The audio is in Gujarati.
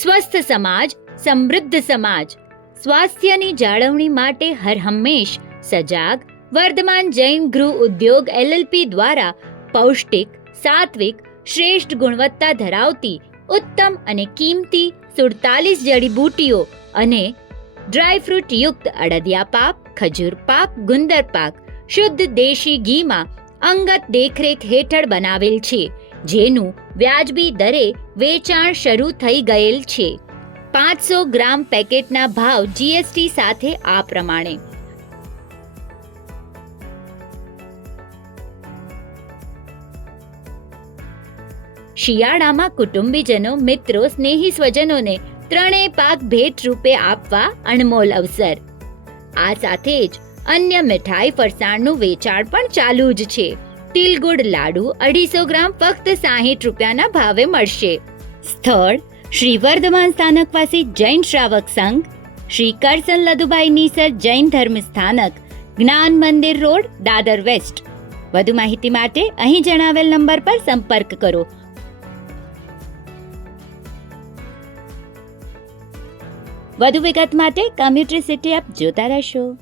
સ્વસ્થ સમાજ, સમૃદ્ધ સમાજ. સ્વાસ્થ્યની જાળવણી માટે હરહંમેશ સજાગ. વર્ધમાન જૈન ગૃહ ઉદ્યોગ LLP દ્વારા પૌષ્ટિક, સાત્વિક, શ્રેષ્ઠ ગુણવત્તા ધરાવતી ઉત્તમ અને કિંમતી 47 જડીબુટ્ટીઓ અને ડ્રાયફ્રૂટ યુક્ત અડદિયા પાક, ખજૂર પાક, ગુંદર પાક શુદ્ધ દેશી ઘીમાં અંગત દેખરેખ હેઠળ બનાવેલ છે, જેનું વ્યાજબી દરે વેચાણ શરૂ થઈ ગયેલ છે. 500 ગ્રામ પેકેટના ભાવ GST સાથે આ પ્રમાણે. શિયાળામાં કુટુંબીજનો, મિત્રો, સ્નેહી સ્વજનોને ત્રણેય પાક ભેટ રૂપે આપવા અણમોલ અવસર. આ સાથે જ અન્ય મીઠાઈ ફરસાણનું વેચાણ પણ ચાલુ જ છે. તિલગુડ લાડુ 250 ગ્રામ ફક્ત 60 રૂપિયાના ભાવે મળશે. સ્થળ શ્રી વર્ધમાન સ્થાનકવાસી જૈન શ્રાવક સંઘ, શ્રી કરસન લદુભાઈ નીસર જૈન ધર્મ સ્થાનક, જ્ઞાન મંદિર રોડ, દાદર વેસ્ટ. વધુ માહિતી માટે અહીં જણાવેલ નંબર પર સંપર્ક કરો. વધુ વિગત માટે કમ્યુનિટી સિટી એપ જોતા રહેશો.